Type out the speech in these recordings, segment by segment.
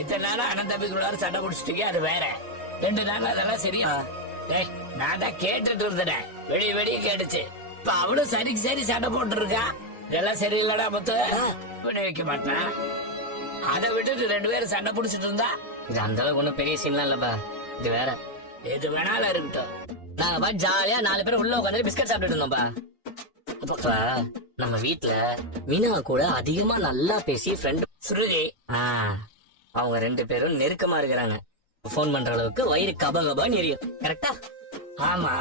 இத்தனை நாளா அண்ணன் தம்பிக்குள்ளார சண்டை பிடிச்சிட்டீங்க, அது வேற. 2 நாள் அதெல்லாம் சரியா? நான் தான் கேட்டுட்டு இருந்தேன், வெளிய வெளியே கேட்டுச்சு. இப்ப அவளும் சரிக்கு சரி சண்டை போட்டு இருக்கா. இதெல்லாம் சரியில்லடா முத்து, பண்ணி வைக்க மாட்டான். அதை விட்டுட்டு 2 பேரும் சண்டை பிடிச்சிட்டு இருந்தா இது அந்த அளவுக்கு ஒண்ணும் பெரிய சீன்லாம் இல்லப்பா. இது வேற. எது வேணாலும் இருக்கட்டும். நாங்க ஜாலியா 4 பேரும் உள்ள உட்காந்து பிஸ்கட் சாப்பிட்டு இருந்தோம்ப்பா. அப்பா நம்ம வீட்டுல மீனா கூட அதிகமா நல்லா பேசி ஃப்ரெண்ட் ஸ்ருதி அவங்க 2 பேரும் நெருக்கமா இருக்கிறாங்க. போன் பண்ற அளவுக்கு வயிறு கபகபான்னு எரியும். கரெக்டா? ஆமா.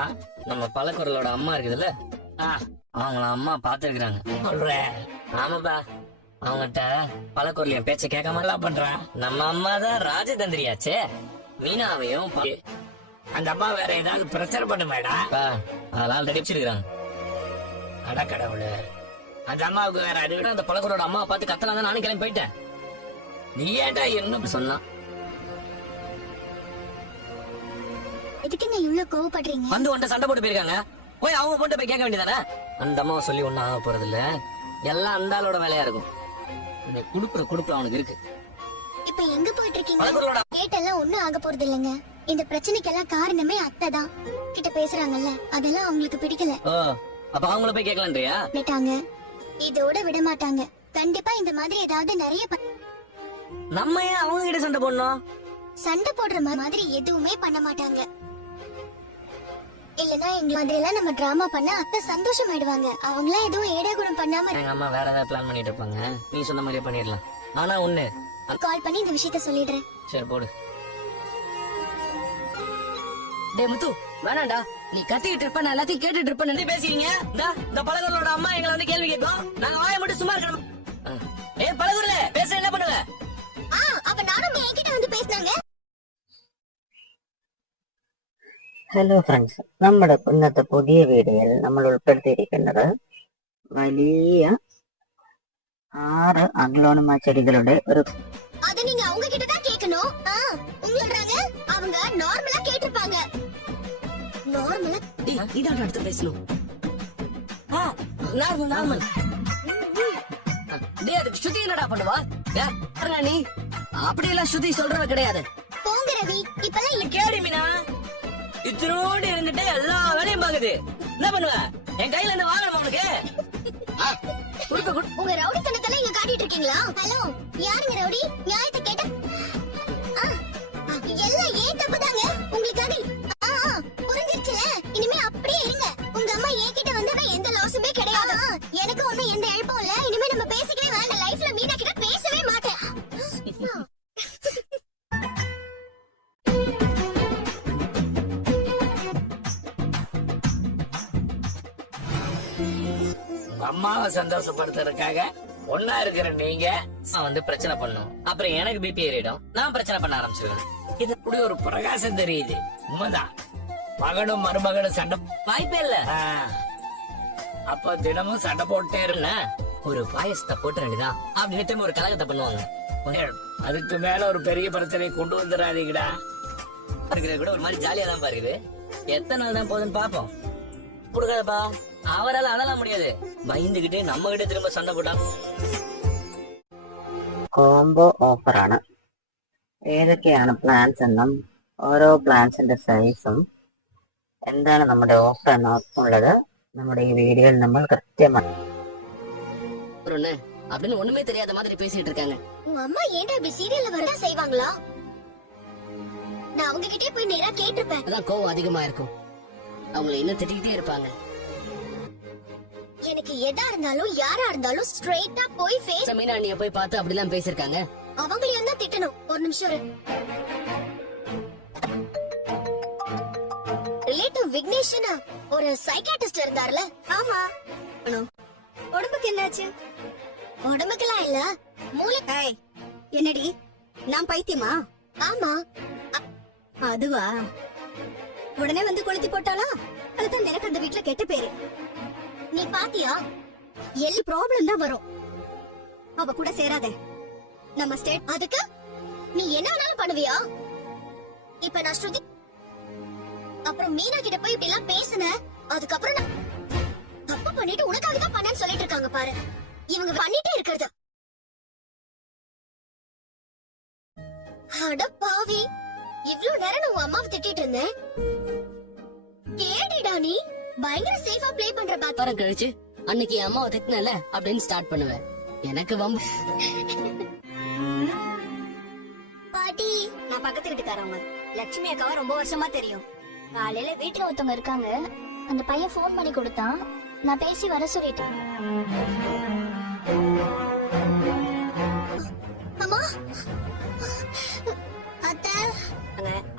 நம்ம பழக்குறளோட அம்மா இருக்குதுல்ல, அவங்கள அம்மா பாத்துருக்காங்க. சொல்றேன். ஆமாப்பா, அவங்ககிட்ட பழக்குறள் என் பேச்ச கேட்காம எல்லாம் பண்றான். நம்ம அம்மா தான் ராஜதந்திரியாச்சே. மீனாவையும் அந்த அம்மா வேற ஏதாவது பிரச்சனை பண்ணுமேடா. அதெல்லாம் ஆல்ரெடி வச்சிருக்காங்க. அட கடவுளே, அந்த அம்மாவுக்கு வேற அறிவு. அந்த பழக்குறளோட அம்மா பார்த்து கத்தலாம், நானும் கிளம்பி போயிட்டேன். நீ ஏன்டா என்ன சொன்னா? எதுக்கு நீ இவ்ளோ கோவப்படுறீங்க? வந்து உன்ட்ட சண்டை போட்டு போயிருக்காங்க, போய் அவங்க பொண்ணு போய் கேட்க வேண்டியதானே? அந்த அம்மாவை சொல்லி ஒண்ணும் ஆக போறது இல்ல, எல்லாம் அந்த ஆளோட வேலையா இருக்கும். இந்த குடுப்புல அவனுக்கு இருக்கு. இப்ப எங்க போயிட்டு இருக்கீங்க? கேட்டெல்லாம் ஒண்ணும் ஆக போறது இல்லைங்க. இந்த பிரச்சனைக்கெல்லாம் காரணமே அத்தை தான். கிட்ட பேசுறாங்கல்ல, அதெல்லாம் அவங்களுக்கு பிடிக்கல. அப்ப அவங்கள போய் கேட்கலன்றியா? கேட்டாங்க, இதோட விட மாட்டாங்க. கண்டிப்பா இந்த மாதிரி ஏதாவது நிறைய நம்ம ஏன் அவங்க கிட்ட சண்டை போடணும்? சண்டை போடுற மாதிரி எதுவுமே பண்ண மாட்டாங்க. இல்லனா எங்க மாதிரி எல்லாம் நம்ம டிராமா பண்ண அத்தை சந்தோஷமாயிடுவாங்க. அவங்களா எதுவும் ஏடாகுடம் பண்ணாம எங்க அம்மா வேற ஏதாவது பிளான் பண்ணிட்டு இருப்பாங்க. நீ சொன்ன மாதிரியே பண்ணிடலாம். ஆனா ஒண்ணு, கால் பண்ணி இந்த விஷயத்த சொல்லிடுறேன். சரி போடு. டே முத்து, வேணாண்டா. நீ கத்திக்கிட்டு இருப்ப, நான் எல்லாத்தையும் கேட்டுட்டு இருப்பேன். நீ பேசுறீங்க. இந்த பழகுறளோட அம்மா எங்களை வந்து கேள்வி கேட்கும், நாங்க வாயை மட்டும் சும்மா இருக்கணும். பழகுறல பேச என்ன பண்ணுவ? அப்ப நானும் என்கிட்ட வந்து பேசினாங்க. ഹലോ ഫ്രണ്ട്സ്, നമ്മുടെ ഇന്നത്തെ പുതിയ വീഡിയോയിൽ നമ്മൾ ഉൾപ്പെടുത്തിയിരിക്കുന്നത് വലിയ 6 അഗ്ലോണിമ ചെടികളുടെ ഒരു அத நீங்க அவங்க கிட்ட தான் கேட்கணும். உங்கள்றாங்க அவங்க நார்மலா கேட்டிருப்பாங்க. நார்மலா இதான் அடுத்து பேசணும். நார்மல் டே, அதுக்கு ஸ்ருதி என்னடா பண்ணுவா? நீ அப்படியெல்லாம் ஸ்ருதி சொல்றவ கிடையாது. போங்க ரவி, இப்பெல்லாம் கேடி மீனா இத்தனோடு இருந்துட்டு எல்லா வேலையும் பாக்குது. என்ன பண்ணுவ? என் கையில இருந்து வாங்கணும் உனக்கு. உங்க ரவுடித்தனத்தெல்லாம் இங்க காட்டிட்டு இருக்கீங்களா? ஹலோ, யாருங்க ரவுடி? நியாயத்தை கேட்ட எல்லாம் ஏன் தப்புதாங்க. உங்களுக்காக புரிஞ்சிருச்சுல. இனிமே அப்படியே இருங்க. உங்க அம்மா என்கிட்ட வந்தா எந்த லாஸுமே கிடையாது. எனக்கு ஒண்ணும் எந்த இழப்பும் இல்ல. இனிமே நம்ம பேசிக்கவே வேண்டாம். லைஃப்ல மீனா கிட்ட பேசவே மாட்டேன். அம்மாவை சந்தோஷப்படுத்துறதுக்காக ஒன்னா இருக்கிற நீங்க வந்து பிரச்சனை பண்ணும். அப்புறம் எனக்கு பிபி ஏறிடும், நான் பிரச்சனை பண்ண ஆரம்பிச்சிருவேன். இது இப்படி ஒரு பிரகாசம் தெரியுது. உண்மைதான், மகனும் மருமகனும் சண்டை வாய்ப்பே இல்ல. அப்ப தினமும் சண்டை போட்டே இருந்த ஒரு பாயசத்தை போட்டு வேண்டியதான் அப்படின்னு திரும்ப ஒரு கலகத்தை பண்ணுவாங்க. அதுக்கு மேல ஒரு பெரிய பிரச்சனையை கொண்டு வந்துடாதீங்கடா. இருக்கிற கூட ஒரு மாதிரி ஜாலியா தான் பாருக்குது. எத்தனை நாள் தான் போதுன்னு பாப்போம். கொடுக்காதப்பா, அவரால் அதெல்லாம் முடியாது. பயந்துகிட்டே நம்ம கிட்ட திரும்ப சண்டை போட்டான். കോംബോ ഓഫറാണ്. ഏതൊക്കെയാണ് പ്ലാൻസ് എന്നും ഓരോ പ്ലാൻസിന്റെ സൈസും എന്താണ് നമ്മുടെ ഓഫർ എന്നുള്ളത് നമ്മുടെ ഈ വീഡിയോയിൽ നമ്മൾ കൃത്യമായി அப்படின்னு ஒண்ணுமே தெரியாத மாதிரி பேசிட்டு இருக்காங்க. உங்க அம்மா ஏன்டா இப்படி சீரியல்ல வரதா செய்வாங்களா? நான் அவங்க கிட்டே போய் நேரா கேட்டிருப்பேன். அதான் கோவம் அதிகமா இருக்கும். அவங்கள இன்னும் திட்டிக்கிட்டே இருப்பாங்க. எனக்கு எதா இருந்தாலும் யாரா இருந்தாலும் ஸ்ட்ரெயிட்டா போய் ஃபேஸ் மீனா நீ போய் பார்த்து அப்படிலாம் பேசிருக்காங்க. அவங்களையும் தான் திட்டணும். ஒரு நிமிஷம். ரிலேட்டிவ் விக்னேஷனா ஒரு சைக்காட்ரிஸ்ட் இருந்தார்ல? ஆமா. உடம்புக்கு என்னாச்சு? உடம்புக்குலாம் இல்ல, மூளை. என்னடி நான் பைத்தியமா? ஆமா. அதுவா? உடனே வந்து கொளுத்தி போட்டாளா? அதுதான் எனக்கு அந்த வீட்டுல கெட்ட பேரு. நீ பாத்தியா? எல்லாம் ப்ராப்ளம் தான் வரும். அவ கூட சேராத. நம்ம ஸ்டேட். அதுக்கு நீ என்ன வேணாலும் பண்ணுவியா? இப்ப நான் ஸ்ருதி அப்புறம் மீனா கிட்ட போய் இப்படி எல்லாம் பேசுன, அதுக்கப்புறம் நான் தப்பு பண்ணிட்டு உனக்காக தான் பண்ணேன்னு சொல்லிட்டு இருக்காங்க பாரு. இவங்க பண்ணிட்டே இருக்கிறது அட பாவி, இவ்ளோ நேரம் நான் உன் அம்மாவை திட்டிட்டு இருந்தேன். கேடிடா நீ பயங்கர சேஃபா ப்ளே பண்ற பாத்து. வாரம் கழிச்சு அன்னைக்கு என் அம்மாவை திட்டினல அப்படின்னு ஸ்டார்ட் பண்ணுவேன். எனக்கு வம்பு. பாட்டி, நான் பக்கத்து வீட்டுக்காரவங்க லட்சுமி அக்காவை ரொம்ப வருஷமா தெரியும். காலையில வீட்டுல ஒருத்தவங்க இருக்காங்க, அந்த பையன் ஃபோன் பண்ணி கொடுத்தான், நான் பேசி வர சொல்லிட்டேன். அம்மா, அத்தை,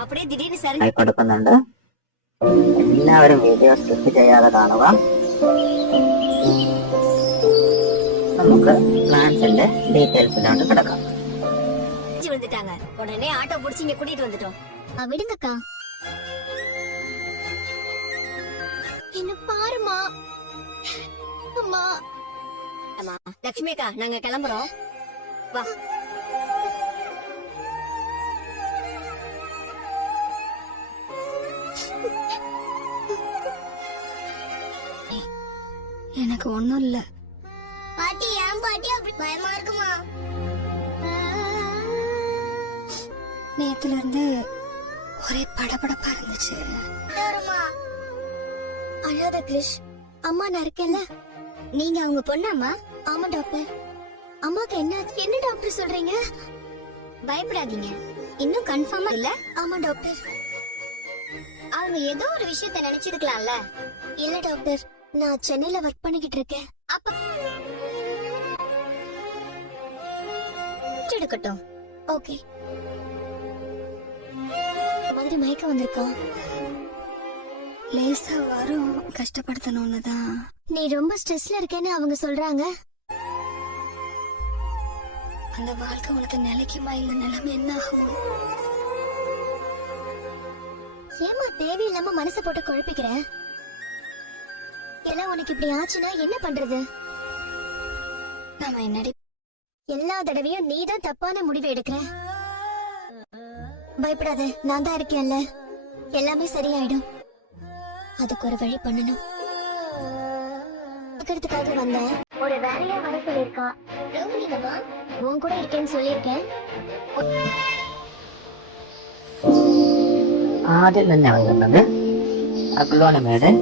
அப்படியே திடீர்னு சரி കൊടുക്കുന്നുണ്ട്. എല്ലാവരും വീഡിയോ സ്കിപ്പ് ചെയ്യാതെ കാണുക. നമുക്ക് പ്ലാൻസിന്റെ ഡീറ്റെയിൽസിലോട്ട് കിടക്കാം. வந்துட்டாங்க. உடனே ஆட்டோ புடிச்சு இங்க கூட்டிட்டு வந்துட்டோம். விடுங்கக்கா. என்ன பாருமா. அம்மா. அம்மா, லட்சுமி அக்கா நாங்க கிளம்புறோம். வா. எனக்கு ஒண்ணும் இல்ல. பாட்டி, ஏன் பாட்டி அப்படி பயமா இருக்குமா? நேத்துல இருந்து ஒரே படபடப்பா இருந்துச்சு. அழாத கிரிஷ், அம்மா நான் இருக்கேன்ல. நீங்க அவங்க பொண்ணாமா? ஆமா டாக்டர். அம்மாக்கு என்ன டாக்டர் சொல்றீங்க? பயப்படாதீங்க, இன்னும் கன்ஃபார்மா இல்ல. ஆமா டாக்டர். அவங்க ஏதோ ஒரு விஷயத்த நினைச்சிருக்கலாம்ல. இல்ல டாக்டர், நான் சென்னையில ஒர்க் பண்ணிக்கிட்டு இருக்கேன். அப்ப எடுக்கட்டும். ஓகே. மாதிரி மயக்கம் வந்திருக்கா? லேசா வரும், கஷ்டப்படுத்தணும்னு தான். நீ ரொம்ப ஸ்ட்ரெஸ்ல இருக்கேன்னு அவங்க சொல்றாங்க. அந்த வாழ்க்கை உனக்கு நிலைக்குமா இல்ல நிலைமை என்ன ஆகும்? ஏமா தேவையில்லாம மனசை போட்டு குழப்பிக்கிற? எல்லாம் உனக்கு இப்படி ஆச்சுன்னா என்ன பண்றது? நாம என்னடி எல்லா தடவையும் நீதான் தப்பான முடிவு எடுக்கிற. பயப்படாத, நான் தான் இருக்கேன்ல. எல்லாமே சரியாயிடும். அதுக்கு ஒரு வழி பண்ணணும். பார்க்கறதுக்காக வந்தேன். ஒரு வேலையா வர சொல்லிருக்கா. ரோகிணிங்கம்மா, உன் கூட இருக்கேன்னு சொல்லியிருக்கேன். ആദ്യം തന്നെ വരുന്നത് അഗ്ലോണിമയുടെ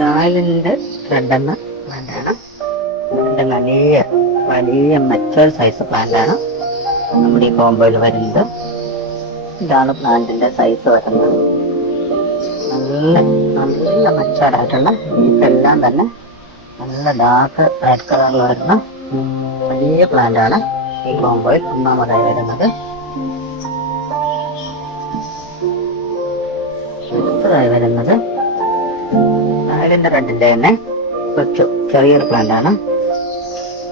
തായ്ലൻഡ് റെഡ് എന്ന പ്ലാന്റാണ്. ഇതിന്റെ വലിയ മെച്ചോർ സൈസ് പ്ലാന്റാണ് നമ്മുടെ ഈ കോമ്പോയിൽ വരുന്നത്. ഇതാണ് പ്ലാന്റിന്റെ സൈസ് വരുന്നത്. നല്ല മെച്ചോർഡായിട്ടുള്ള ലീഫെല്ലാം തന്നെ നല്ല ഡാർക്ക് റെഡ് കളറിൽ വരുന്ന വലിയ പ്ലാന്റാണ് ഈ കോമ്പോയിൽ ഒന്നാമതായി വരുന്നത്. അടുത്തതായി വരുന്നത് തായ്ലൻഡ് റെഡിന്റെ തന്നെ ചെറിയൊരു പ്ലാന്റ് ആണ്.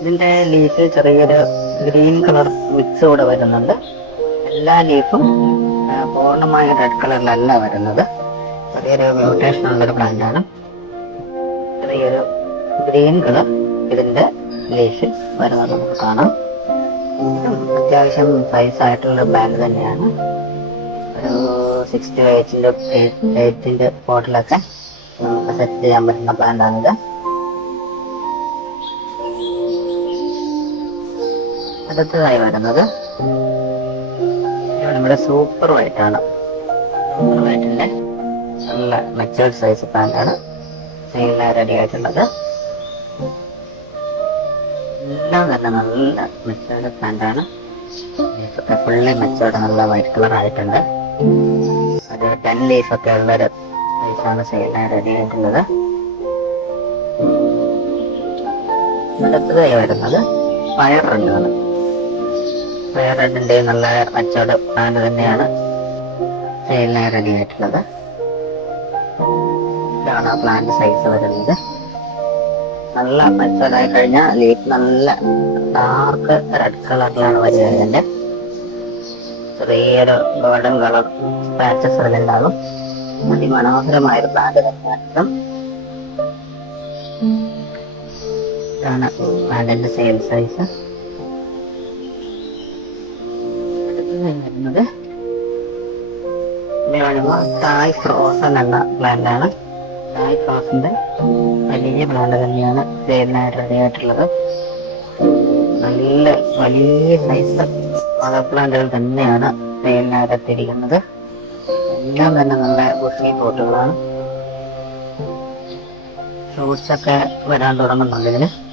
ഇതിന്റെ ലീഫ് ചെറിയൊരു ഗ്രീൻ കളർ മിക്സ് കൂടെ വരുന്നുണ്ട്. എല്ലാ ലീഫും പൂർണ്ണമായ റെഡ് കളറിലല്ല വരുന്നത്. ചെറിയൊരു മ്യൂട്ടേഷൻ ഉള്ളൊരു പ്ലാന്റ് ആണ്. ചെറിയൊരു ഗ്രീൻ കളർ ഇതിന്റെ ലീഫിൽ വരുന്നത് നമുക്ക് കാണാം. അത്യാവശ്യം സൈസ് ആയിട്ടുള്ള പ്ലാന്റ് തന്നെയാണ്. ഒരു 6 to 8 ബോട്ടിലൊക്കെ നമുക്ക് സെറ്റ് ചെയ്യാൻ പറ്റുന്ന പ്ലാന്റ് ആണിത്. അടുത്തതായി വരുന്നത് നമ്മുടെ സൂപ്പർ വൈറ്റ് ആണ്. സൂപ്പർ വൈറ്റിന്റെ നല്ല മെച്ചേർഡ് സൈസ് പ്ലാന്റ് ആണ് സെയിലിനായി റെഡി ആയിട്ടുള്ളത്. എല്ലാം തന്നെ നല്ല മെച്ചേർഡ് പ്ലാന്റ് ആണ്. ഫുള്ളി മെച്ചേർഡ് നല്ല വൈറ്റ് കളർ ആയിട്ടുണ്ട്. അത് 10 ലീഫ് ഒക്കെ ഉള്ളൊരു സൈസാണ് സെയിലിനായി റെഡി ആയിട്ടുള്ളത്. അടുത്തതായി വരുന്നത് ഫയർ റെഡ് ആണ്. ഫയർ റെഡിന്റെ നല്ല മെച്ചോർഡ് പ്ലാന്റ് തന്നെയാണ് സെയിലിനായി റെഡി ആയിട്ടുള്ളത്. ഇതാണ് പ്ലാന്റ് സൈസ് വരുന്നത്. നല്ല മെച്ചോർഡായി കഴിഞ്ഞാൽ ലീഫ് നല്ല ഡാർക്ക് റെഡ് കളറിലാണ് വരിക. ഇതിന്റെ ചെറിയൊരു ഗോൾഡൻ കളർ പാച്ചസ് അതിലുണ്ടാകും. അതിമനോഹരമായൊരു പ്ലാന്റ് തന്നെയാണ്. ഇതാണ് പ്ലാന്റിന്റെ സെയിൽ സൈസ്. വരുന്നത് തായ് ഫ്രോസൺ എന്ന പ്ലാന്റ് ആണ്. തായ് ഫ്രോസന്റെ വലിയ പ്ലാന്റ് തന്നെയാണ് സെയിലിനായി റെഡി ആയിട്ടുള്ളത്. നല്ല വലിയ സൈസ് മദർ പ്ലാന്റുകൾ തന്നെയാണ് സെയിലിനകത്തിരിക്കുന്നത്. എല്ലാം തന്നെ നല്ല ബുഷി ഫ്രൂട്ടുകളാണ്. ഫ്രൂട്ട്സ് ഒക്കെ വരാൻ തുടങ്ങുന്നുണ്ട് ഇതിന്.